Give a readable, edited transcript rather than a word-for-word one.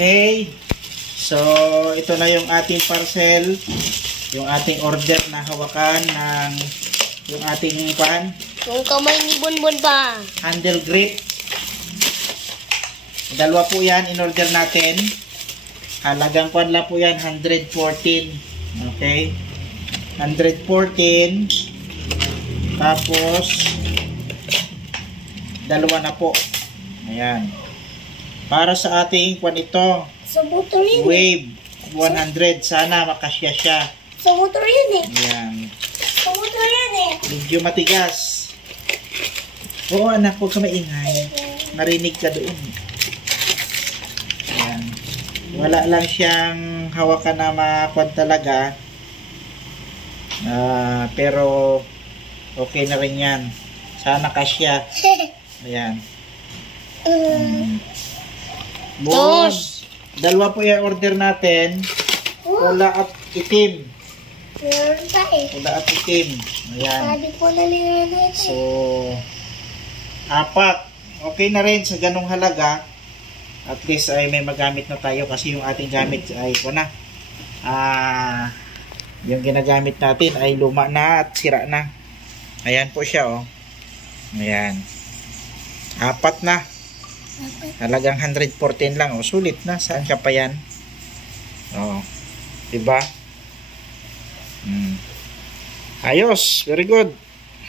Okay. So, ito na yung ating parcel. Yung ating order na hawakan ng yung ating pan. Yung kamay ni Bonbon pa. Handle grip. Dalawa po yan in order natin. Halagang kwan lang po yan, 114. Okay. 114. Tapos, dalawa na po. Ayan. Para sa ating kwan ito, Sa motor yun Wave 100. Sana makasya siya. Sa motor yun Ayan. Sa motor yan Medyo matigas. Oo anak, huwag ka maingay. Marinig ka doon. Ayan. Wala lang siyang hawakan na makakwan talaga. Pero okay na rin yan. Sana kasya. Ayan. Boss, dalawa po yung order natin. Pula at itim. Meron pa Pula at itim. Ayan. Sabi ko na liran ito. So, 4. Okay na rin sa ganong halaga. At least ay may magamit na tayo kasi yung ating gamit ay yung ginagamit natin ay luma na at sira na. Ayan po siya oh. Ayan. 4 na. Halagang 114 lang oh. Sulit na. Saan ka pa yan? Oh. Diba? Ayos. Very good.